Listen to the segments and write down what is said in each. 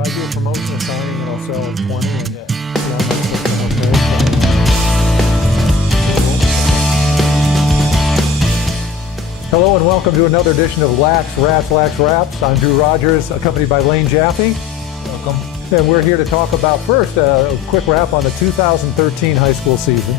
I do a promotional signing and I'll sell 20 and Yeah. Hello and welcome to another edition of LaxRatz Lax Wraps. I'm Drew Rogers, accompanied by Lane Jaffe. Welcome. And we're here to talk about first a quick wrap on the 2013 high school season.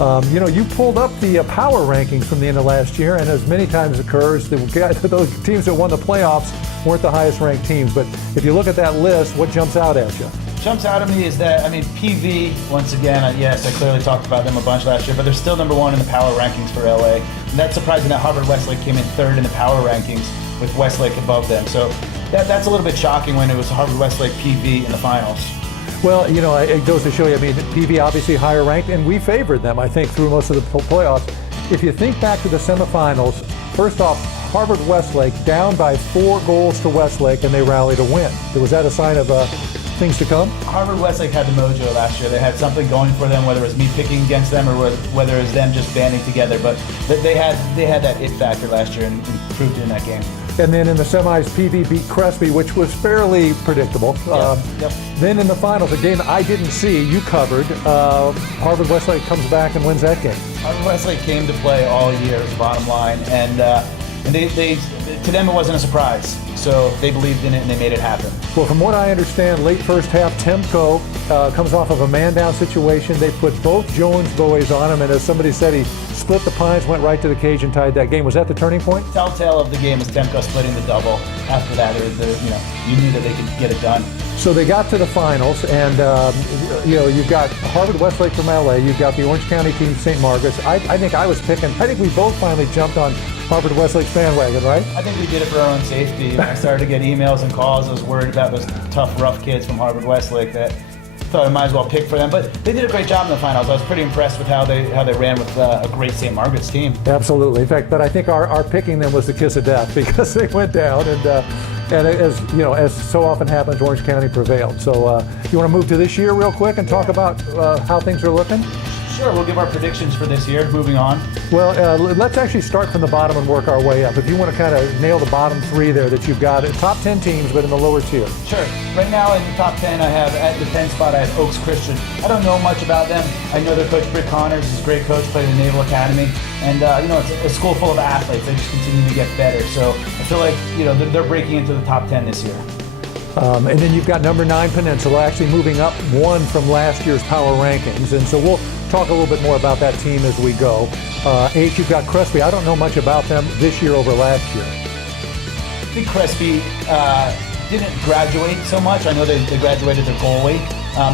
You pulled up the power rankings from the end of last year, and as many times occurs, those teams that won the playoffs weren't the highest ranked teams. But if you look at that list, what jumps out at you? Jumps out at me is that, PV, once again, yes, I clearly talked about them a bunch last year, but they're still number one in the power rankings for LA. And that's surprising that Harvard-Westlake came in third in the power rankings with Westlake above them. So that's a little bit shocking when it was Harvard-Westlake PV in the finals. Well, it goes to show you, PV obviously higher ranked, and we favored them, I think, through most of the playoffs. If you think back to the semifinals, first off, Harvard-Westlake down by 4 goals to Westlake, and they rallied to win. Was that a sign of things to come? Harvard-Westlake had the mojo last year. They had something going for them, whether it was me picking against them or whether it was them just banding together. But they had that it factor last year and proved it in that game. And then in the semis, PV beat Crespi, which was fairly predictable. Yep. Then in the finals, a game I didn't see, you covered, Harvard-Westlake comes back and wins that game. Harvard-Westlake came to play all year, is the bottom line, and to them it wasn't a surprise. So they believed in it and they made it happen. Well, from what I understand, late first half, Temco comes off of a man-down situation. They put both Jones boys on him, and as somebody said, he split the pines, went right to the cage, and tied that game. Was that the turning point? Telltale of the game is Temco splitting the double. After that, you knew that they could get it done. So they got to the finals, and you've got Harvard-Westlake from LA, you've got the Orange County team, St. Margaret's. I think we both finally jumped on Harvard-Westlake's bandwagon, right? I think we did it for our own safety. I started to get emails and calls. I was worried about those tough, rough kids from Harvard-Westlake that thought I might as well pick for them. But they did a great job in the finals. I was pretty impressed with how they ran with a great St. Margaret's team. Absolutely. In fact, but I think our picking them was the kiss of death because they went down, and as so often happens, Orange County prevailed. So you want to move to this year real quick and talk about how things are looking? Sure, we'll give our predictions for this year. Moving on. Well, let's actually start from the bottom and work our way up. If you want to kind of nail the bottom 3 there that you've got, top 10 teams, but in the lower tier. Sure. Right now in the top 10, I have at the 10 spot, I have Oaks Christian. I don't know much about them. I know their coach, Britt Connors, is a great coach, played in the Naval Academy. And, it's a school full of athletes. They just continue to get better. So I feel like, they're breaking into the top 10 this year. And then you've got number 9 Peninsula, actually moving up 1 from last year's power rankings. And so we'll talk a little bit more about that team as we go. 8, you've got Crespi. I don't know much about them this year over last year. I think Crespi didn't graduate so much. I know they graduated their goalie.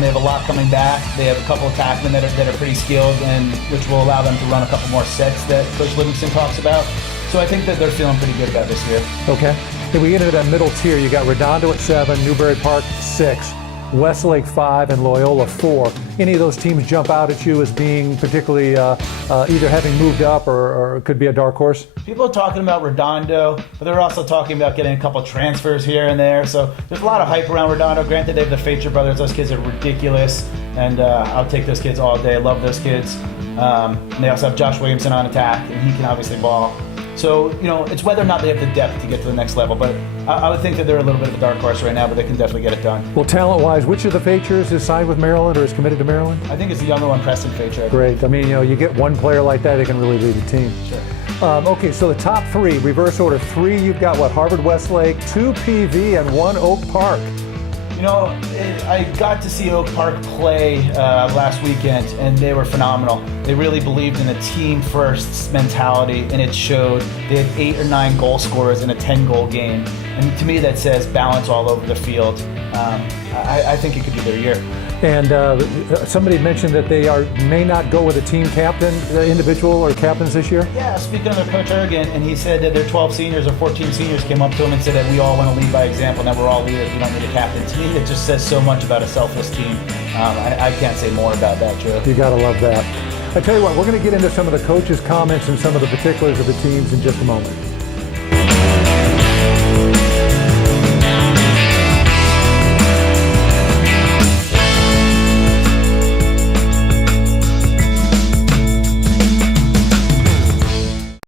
They have a lot coming back. They have a couple of attackmen that are pretty skilled, and which will allow them to run a couple more sets that Coach Livingston talks about. So I think that they're feeling pretty good about this year. Okay. Then we get into that middle tier. You got Redondo at 7, Newbury Park 6, Westlake 5, and Loyola 4. Any of those teams jump out at you as being particularly either having moved up or could be a dark horse? People are talking about Redondo, but they're also talking about getting a couple transfers here and there. So there's a lot of hype around Redondo. Granted, they have the Facher brothers. Those kids are ridiculous, and I'll take those kids all day. I love those kids. And they also have Josh Williamson on attack, and he can obviously ball. So, it's whether or not they have the depth to get to the next level. But I would think that they're a little bit of a dark horse right now, but they can definitely get it done. Well, talent-wise, which of the Fachers is signed with Maryland or is committed to Maryland? I think it's the younger one, Preston Facher. Great. You get one player like that, it can really lead the team. Sure. Okay, so the top 3, reverse order. 3, you've got Harvard-Westlake, 2 PV, and 1 Oak Park. I got to see Oak Park play last weekend, and they were phenomenal. They really believed in a team-first mentality, and it showed. They had 8 or 9 goal scorers in a 10-goal game, and to me that says balance all over the field. I think it could be their year. And somebody mentioned that they may not go with a team captain, individual or captains this year? Yeah, speaking of their coach Ergen, and he said that their 12 seniors or 14 seniors came up to him and said that we all want to lead by example, and that we're all leaders, we don't need a captain. To me, it just says so much about a selfless team. I can't say more about that, Joe. You got to love that. I tell you what, we're going to get into some of the coaches' comments and some of the particulars of the teams in just a moment.